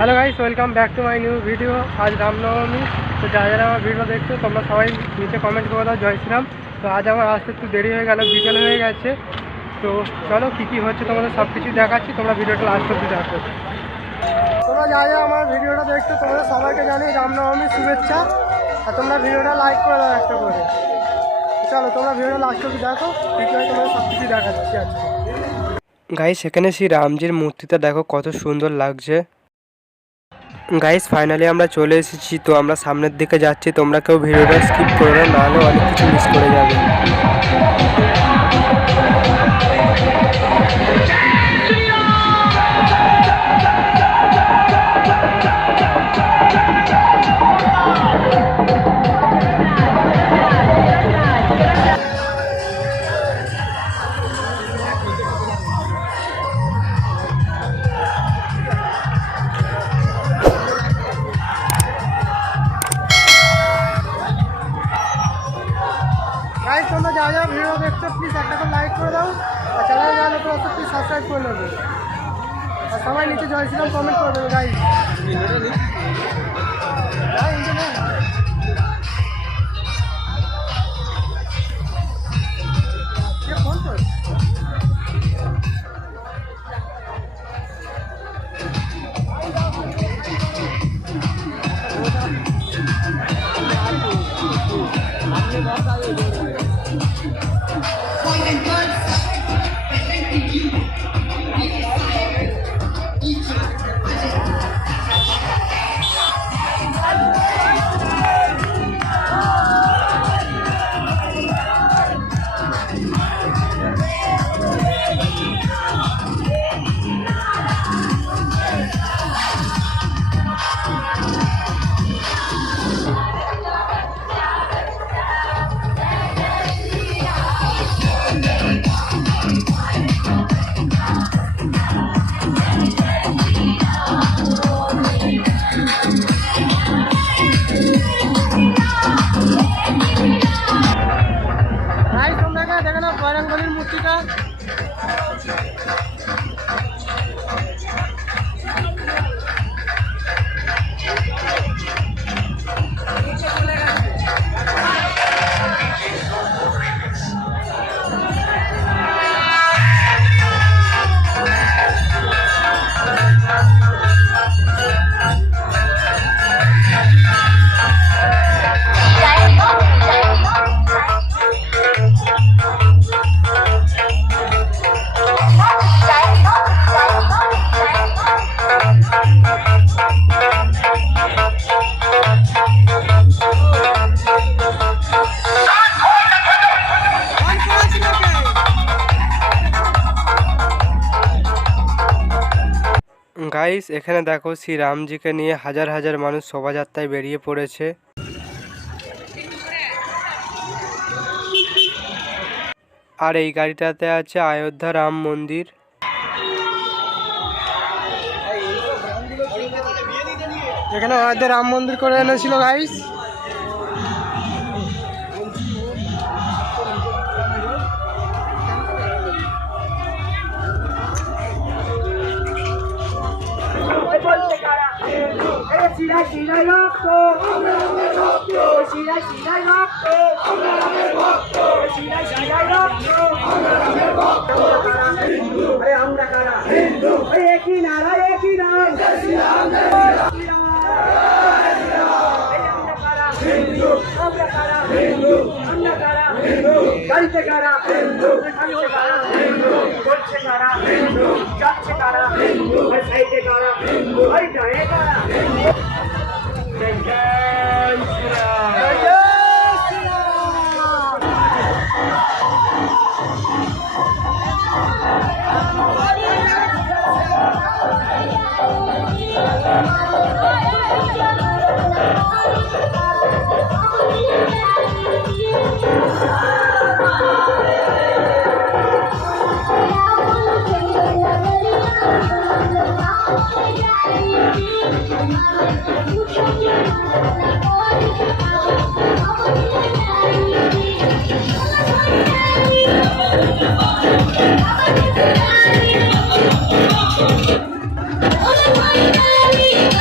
Hello guys, welcome back to my new video. आज रामनवमी। तो যারা আমার ভিডিও দেখছো তোমরা সবাই নিচে কমেন্ট করে দাও জয় শ্রীরাম। তো আজ আমার আসতে একটু দেরি হয়ে গেল, বিকেল হয়ে গেছে। তো চলো কী হচ্ছে তোমাদের সব কিছু দেখাচ্ছি, তোমরা ভিডিওটা লাস্ট অবধি দেখো। তোমরা যারা আমার ভিডিওটা দেখছো তোমরা সবাইকে জানিয়ে রামনবমীর শুভেচ্ছা। আর তোমরা ভিডিওটা লাইক করে দাও একটা করে। চলো তোমরা ভিডিওটা লাস্ট অবধি দেখো, ভিডিওটা তোমাদের সব কিছু দেখাচ্ছি আজকে। গাইস এখানে শ্রী রামজির মূর্তিটা দেখো কত সুন্দর লাগছে। গাইস ফাইনালি আমরা চলে এসেছি। তো আমরা সামনের দিকে যাচ্ছি, তোমরা কেউ ভিডিওটা স্কিপ করো না, নাহলে অনেক কিছু মিস করে যাবে। গাইস তোমরা যা যা ভিডিও দেখছো প্লিজ একটা করে লাইক করে দাও, আর চ্যানেলে যা নতুন আছে প্লিজ সাবস্ক্রাইব করে নেবে, আর সবাই নিচে জয় শ্রীরাম কমেন্ট করে দেবে গাইস। দেখে না বজরংবলীর মূর্তিটা। গাইস এখানে দেখো শ্রী রামজিকে নিয়ে হাজার হাজার মানুষ শোভাযাত্রায় বেরিয়ে পড়েছে। আর এই গাড়িটাতে আছে অযোধ্যা রাম মন্দির। এখানে অযোধ্যা রাম মন্দির করে এনেছিল গাইস। শিরা শিরা রক্ত সংগ্রামের রক্ত, শিরা শিরা রক্ত সংগ্রামের রক্ত, শিরা শিরা রক্ত সংগ্রামের রক্ত। আরে আমরা কারা হিন্দু, একই নারা একই নাম জয় শ্রীরাম জয় শ্রীরাম। আমরা কারা হিন্দু, আমরা কারা হিন্দু, আমরা কারা হিন্দু, গাড়িতে কারা হিন্দু, সামনে কারা হিন্দু, করছে কারা হিন্দু, যাচ্ছে কারা হিন্দু, আর সাইডে কারা হিন্দু, আর ডানে কারা হিন্দু। জয় শ্রীরাম জয় Oh,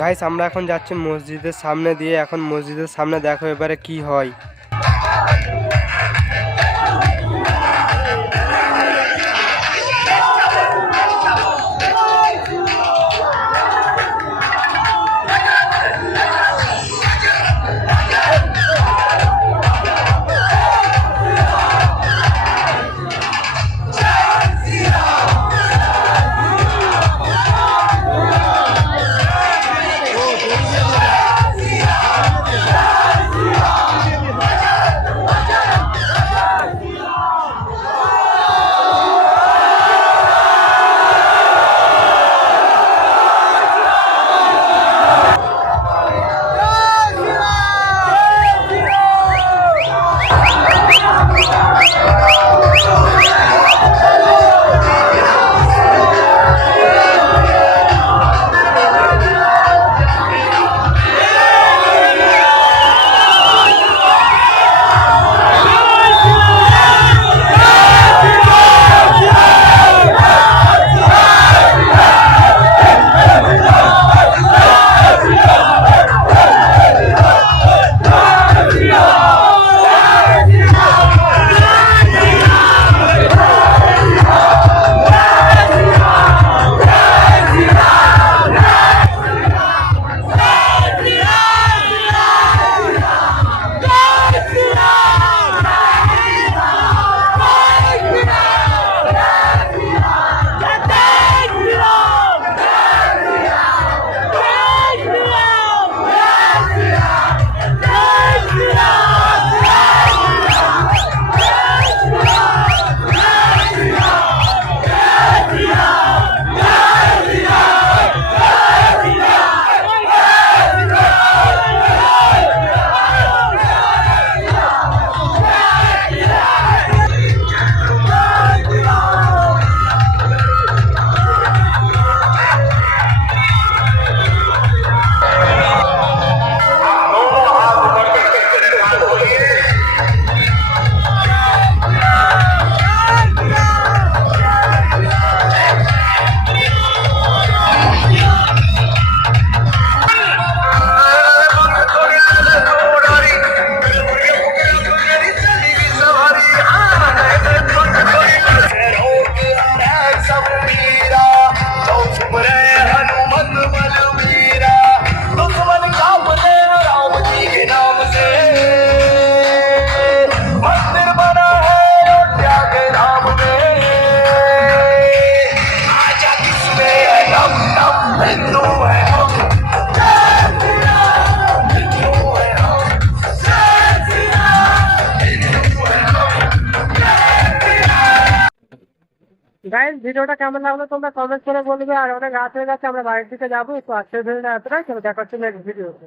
গাইস আমরা এখন যাচ্ছি মসজিদের সামনে দিয়ে, এখন মসজিদের সামনে দেখো এবারে কি হয়। গাইস ভিডিওটা কেমন লাগলো তোমরা কমেন্ট করে বলবে, আর অনেক রাত হয়ে গেছে, আমরা বাড়ির দিকে যাবো, তো আজকের ভিডিওটা এতটাই, দেখা হচ্ছে নেক্সট ভিডিওতে।